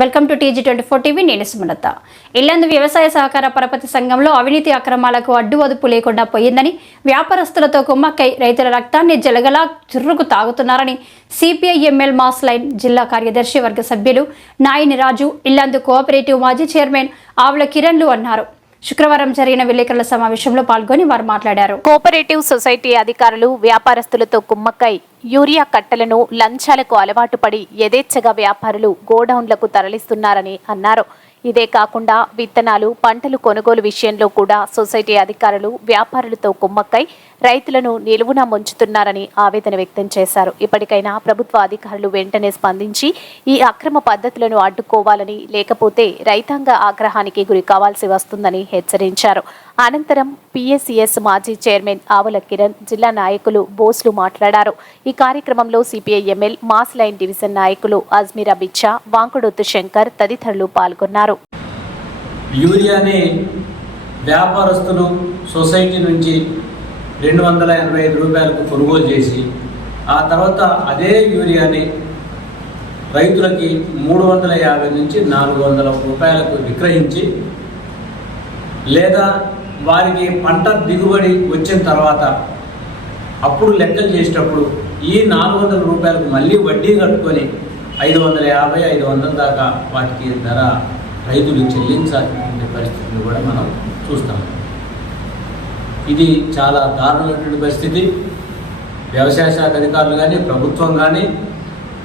Welcome to TG twenty four TV నేను సుమలత. ఇల్లందు వ్యవసాయ సహకార పరపతి సంఘంలో అవినీతి అక్రమాలకు అడ్డు అదుపు లేకుండా పోయిందని వ్యాపారస్తులతో కుమ్మక్కై రైతుల రక్తాన్ని జలగలా చుర్రుకు తాగుతున్నారని సిపిఐ ఎంఎల్ మాస్ లైన్ జిల్లా కార్యదర్శి వర్గ సభ్యులు నాయని రాజు ఇల్లందు కోఆపరేటివ్ మాజీ చైర్మన్ ఆవుల కిరణ్లు అన్నారు. శుక్రవారం జరిగిన విలేకరుల సమావేశంలో పాల్గొని వారు మాట్లాడారు. కోఆపరేటివ్ సొసైటీ అధికారులు వ్యాపారస్తులతో కుమ్మక్కై యూరియా కట్టలను లంచాలకు అలవాటు పడి యథేచ్ఛగా వ్యాపారులు గోడౌన్లకు తరలిస్తున్నారని అన్నారు. ఇదే కాకుండా విత్తనాలు పంటలు కొనుగోలు విషయంలో కూడా సొసైటీ అధికారులు వ్యాపారులతో కుమ్మక్కై రైతులను నిలువున ముంచుతున్నారని ఆవేదన వ్యక్తం చేశారు. ఇప్పటికైనా ప్రభుత్వ అధికారులు వెంటనే స్పందించి ఈ అక్రమ పద్ధతులను అడ్డుకోవాలని లేకపోతే రైతాంగ ఆగ్రహానికి గురి కావాల్సి వస్తుందని హెచ్చరించారు. అనంతరం పిఎస్సిఎస్ మాజీ చైర్మన్ ఆవుల కిరణ్ జిల్లా నాయకులు బోస్లు మాట్లాడారు. ఈ కార్యక్రమంలో CPI ML mass line division నాయకులు అజ్మీరా బిచ్చా వాంకుడొత్తు శంకర్ తదితరులు పాల్గొన్నారు. యూరియాని వ్యాపారస్తులు సొసైటీ నుంచి రెండు వందల ఎనభై ఐదు రూపాయలకు కొనుగోలు చేసి ఆ తర్వాత అదే యూరియాని రైతులకి మూడు వందల యాభై నుంచి నాలుగు వందల రూపాయలకు విక్రయించి లేదా వారికి పంట దిగుబడి వచ్చిన తర్వాత అప్పుడు లెక్కలు చేసేటప్పుడు ఈ నాలుగు వందల రూపాయలకు మళ్ళీ వడ్డీ కట్టుకొని ఐదు వందల యాభై ఐదు వందల దాకా వాటికి ధర రైతులు చెల్లించాల్సిన పరిస్థితిని కూడా మనం చూస్తాం. ఇది చాలా దారుణమైనటువంటి పరిస్థితి. వ్యవసాయ శాఖ అధికారులు కానీ ప్రభుత్వం కానీ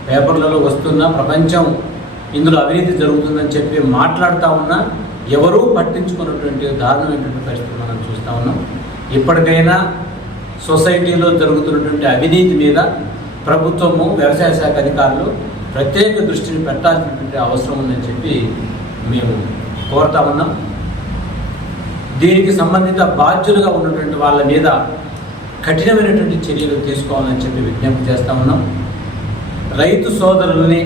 పేపర్లలో వస్తున్న ప్రపంచం ఇందులో అవినీతి జరుగుతుందని చెప్పి మాట్లాడుతూ ఉన్నా ఎవరూ పట్టించుకున్నటువంటి దారుణమైనటువంటి పరిస్థితి మనం చూస్తూ ఉన్నాం. ఇప్పటికైనా సొసైటీలో జరుగుతున్నటువంటి అవినీతి మీద ప్రభుత్వము వ్యవసాయ శాఖ అధికారులు ప్రత్యేక దృష్టిని పెట్టాల్సినటువంటి అవసరం ఉందని చెప్పి మేము కోరుతా ఉన్నాం. దీనికి సంబంధిత బాధ్యులుగా ఉన్నటువంటి వాళ్ళ మీద కఠినమైనటువంటి చర్యలు తీసుకోవాలని చెప్పి విజ్ఞప్తి చేస్తూ ఉన్నాం. రైతు సోదరుల్ని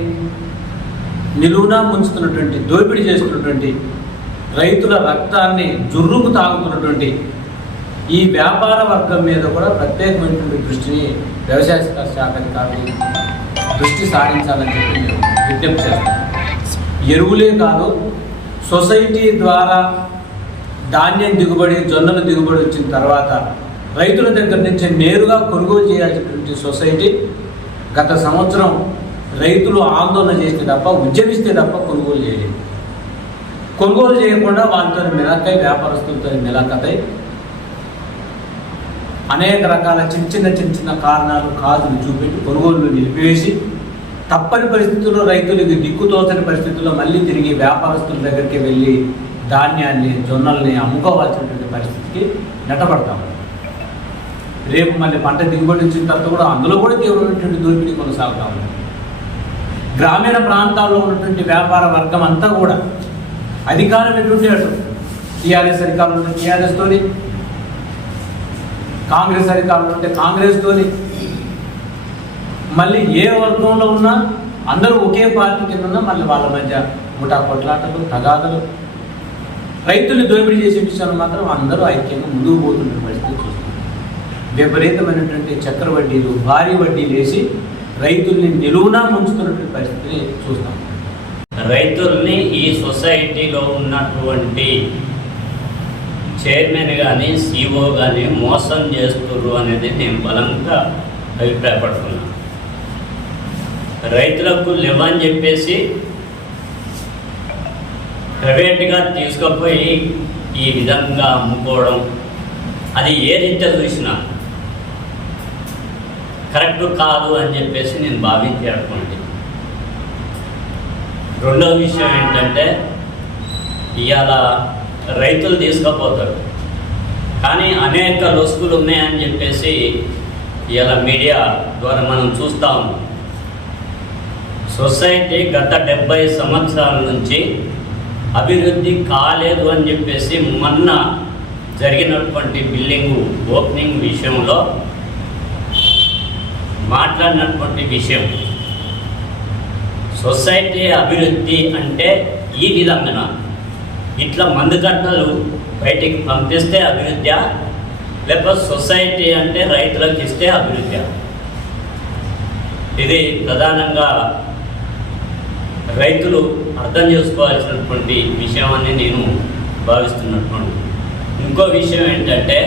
నిలువునా ముంచుతున్నటువంటి దోపిడీ చేస్తున్నటువంటి రైతుల రక్తాన్ని జుర్రుకు తాగుతున్నటువంటి ఈ వ్యాపార వర్గం మీద కూడా ప్రత్యేకమైనటువంటి దృష్టిని వ్యవసాయ శాఖ అధికారులు దృష్టి సారించాలని చెప్పి మేము విజ్ఞప్తి చేస్తాం ఎరువులే కాదు సొసైటీ ద్వారా ధాన్యం దిగుబడి జొన్నల దిగుబడి వచ్చిన తర్వాత రైతుల దగ్గర నుంచి నేరుగా కొనుగోలు చేయాల్సినటువంటి సొసైటీ గత సంవత్సరం రైతులు ఆందోళన చేస్తే తప్ప ఉద్యమిస్తే తప్ప కొనుగోలు చేయలేదు. కొనుగోలు చేయకుండా వాళ్ళతో మిలాకై వ్యాపారస్తులతో మిలాకతై అనేక రకాల చిన్న చిన్న చిన్న చిన్న కారణాలు కాదులు చూపెట్టి కొనుగోలు నిలిపివేసి తప్పని పరిస్థితుల్లో రైతులకి దిక్కుతోచని పరిస్థితుల్లో మళ్ళీ తిరిగి వ్యాపారస్తుల దగ్గరికి వెళ్ళి ధాన్యాన్ని జొన్నల్ని అమ్ముకోవాల్సినటువంటి పరిస్థితికి నెట్టబడతాం. రేపు మళ్ళీ పంట దిగుబడి వచ్చిన తర్వాత కూడా అందులో కూడా తీవ్రమైనటువంటి దోపిడీ కొనసాగుతా ఉంది. గ్రామీణ ప్రాంతాల్లో ఉన్నటువంటి వ్యాపార వర్గం అంతా కూడా అధికారం ఎటువంటి అటు టీఆర్ఎస్ అధికారులు ఉంటే టీఆర్ఎస్తోని కాంగ్రెస్ అధికారులు ఉంటే కాంగ్రెస్తోని. మళ్ళీ ఏ వర్గంలో ఉన్నా అందరూ ఒకే పార్టీ కింద ఉన్నా మళ్ళీ వాళ్ళ మధ్య ముఠా కొట్లాటలు తగాదలు రైతుల్ని దోపిడీ చేసే విషయాలు మాత్రం అందరూ ఐక్యంగా ముందుకు పోతున్న పరిస్థితి చూస్తున్నాం. విపరీతమైనటువంటి చక్ర వడ్డీలు భారీ వడ్డీలు వేసి రైతుల్ని నిలువునా ముంచుతున్నటువంటి పరిస్థితిని చూస్తాం రైతుల్ని ఈ సొసైటీలో ఉన్నటువంటి చైర్మన్ కానీ సిఓ కానీ మోసం చేస్తున్నారు అనేది నేను బలంగా అభిప్రాయపడుతున్నాను రైతులకు లేవని చెప్పేసి ప్రైవేట్గా తీసుకుపోయి ఈ విధంగా అమ్ముకోవడం అది ఏ రీత్యా చూసినా. కరెక్ట్ కాదు అని చెప్పేసి నేను భావించి అనుకోండి. రెండవ విషయం ఏంటంటే ఇవాళ రైతులు తీసుకుపోతారు. కానీ అనేక లొసుగులు ఉన్నాయని చెప్పేసి ఇవాళ మీడియా ద్వారా మనం చూస్తాము సొసైటీ గత డెబ్బై సంవత్సరాల నుంచి అభివృద్ధి కాలేదు అని చెప్పేసి మొన్న జరిగినటువంటి బిల్డింగ్ ఓపెనింగ్ విషయంలో మాట్లాడినటువంటి విషయం. సొసైటీ అభివృద్ధి అంటే ఈ విధంగా ఇట్లా మందుకట్టలు బయటికి పంపిస్తే అభివృద్ధి లేకపోతే సొసైటీ అంటే రైతులకు ఇస్తే అభివృద్ధి ఇది ప్రధానంగా రైతులు అర్థం చేసుకోవాల్సినటువంటి విషయం అని నేను భావిస్తున్నటువంటి. ఇంకో విషయం ఏంటంటే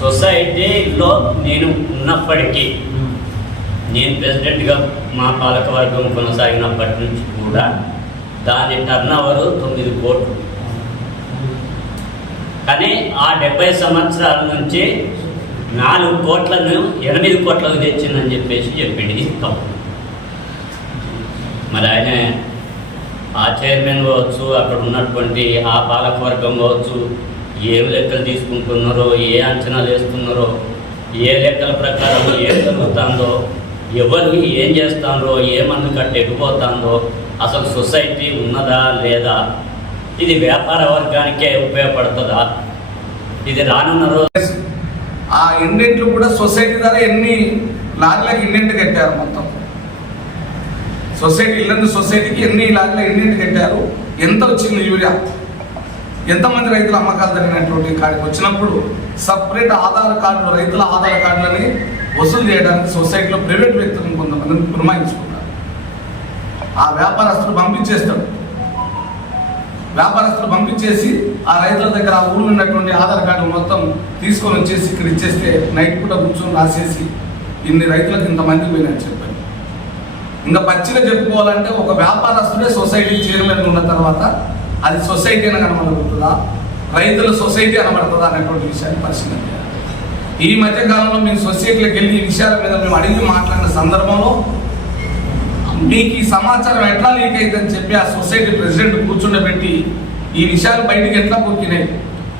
సొసైటీలో నేను ఉన్నప్పటికీ నేను ప్రెసిడెంట్గా మా పాలకవర్గం కొనసాగినప్పటి నుంచి కూడా దాని టర్న్ ఓవర్ తొమ్మిది కోట్లు. కానీ ఆ డెబ్బై సంవత్సరాల నుంచి నాలుగు కోట్లను ఎనిమిది కోట్లకు తెచ్చిందని చెప్పేసి చెప్పింది తప్పు. మరి ఆయన ఆ చైర్మన్ కావచ్చు అక్కడ ఉన్నటువంటి ఆ పాలకవర్గం కావచ్చు ఏం లెక్కలు తీసుకుంటున్నారో ఏ అంచనాలు వేస్తున్నారో ఏ లెక్కల ప్రకారం ఏం జరుగుతుందో ఎవరు ఏం చేస్తారో ఏ మందు కట్ట ఎగిపోతుందో అసలు సొసైటీ ఉన్నదా లేదా ఇది వ్యాపార వర్గానికే ఉపయోగపడుతుందా? ఇది రానున్న రోజు ఆ ఇండెంట్లు కూడా సొసైటీ ద్వారా ఎన్ని లారీలకు ఇండెంట్ కట్టారు మొత్తం? సొసైటీ ఇల్లందు సొసైటీకి ఎన్ని లారీల ఎన్నింటి కట్టారు? ఎంత వచ్చింది యూరియా? ఎంతమంది రైతుల అమ్మకాలు జరిగినటువంటి కాడికి వచ్చినప్పుడు సపరేట్ ఆధార్ కార్డులు రైతుల ఆధార్ కార్డులని వసూలు చేయడానికి సొసైటీలో ప్రైవేట్ వ్యక్తులను కొంతమందిని పురమాయించుకున్నారు ఆ వ్యాపారస్తులు పంపించేస్తాడు వ్యాపారస్తులు పంపించేసి ఆ రైతుల దగ్గర ఆ ఊళ్ళో ఉన్నటువంటి ఆధార్ కార్డు మొత్తం తీసుకొని వచ్చేసి ఇక్కడ ఇచ్చేస్తే నైట్ పూట కూర్చొని రాసేసి ఇన్ని రైతులకు ఇంతమంది పోయినా చెప్పారు ఇంకా పచ్చిగా చెప్పుకోవాలంటే ఒక వ్యాపారస్తుడే సొసైటీ చైర్మన్ ఉన్న తర్వాత అది సొసైటీ అని కనబడుతుందా? రైతుల సొసైటీ అనబడుతుందా అనేటువంటి విషయాన్ని పరిశీలన చేయాలి. ఈ మధ్య కాలంలో మేము సొసైటీలోకి వెళ్ళి ఈ విషయాల మీద మేము అడిగి మాట్లాడిన సందర్భంలో మీకు ఈ సమాచారం ఎట్లా లీక్ అయిందని చెప్పి ఆ సొసైటీ ప్రెసిడెంట్ కూర్చుండబెట్టి ఈ విషయాలు బయటికి ఎట్లా పొక్కినాయి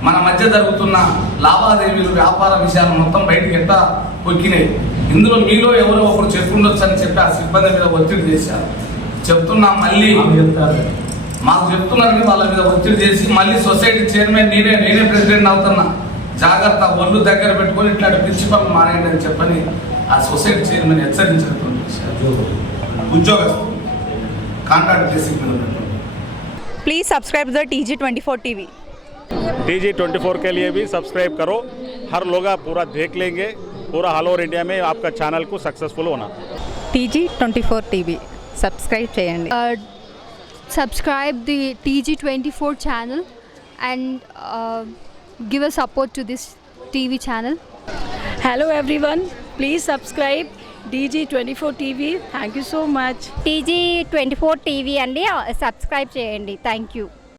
మన మధ్య జరుగుతున్న లావాదేవీలు వ్యాపార విషయాలు మొత్తం బయటికి ఎట్లా పొక్కినాయి ఇందులో మీలో ఎవరో ఒకరు చెప్పుండొచ్చు అని చెప్పి ఆ సిబ్బంది మీద ఒత్తిడి చేశారు చెప్తున్నా మళ్ళీ మాకు చెప్తున్నారని వాళ్ళ మీద ఒత్తిడి చేసి మళ్ళీ సొసైటీ చైర్మన్ నేనే నేనే ప్రెసిడెంట్ అవుతున్నా జాగ్రత్త ఒళ్ళు దగ్గర పెట్టుకొని ఇట్లాంటి ప్రిన్సిపల్ మానేయండి అని చెప్పని ఆ సొసైటీ చైర్మన్ హెచ్చరించినటువంటి విషయాలు ఉద్యోగస్తులు కాంట్రాక్ట్ బేసిక్ మీద ఉన్నటువంటి Please subscribe to the TG24 TV. T G twenty four के लिए भी सब्सक्राइब करो हर लोग आप पूरा देख लेंगे पूरा ऑल ओवर इंडिया में आपका चैनल को सक्सेसफुल होना TG24 TV. Subscribe చేయండి uh, subscribe the TG24 channel and uh, give a support to this TV channel. Hello everyone, please subscribe DG24 TV. Thank you so much. TG twenty four TV అండి subscribe చేయండి thank you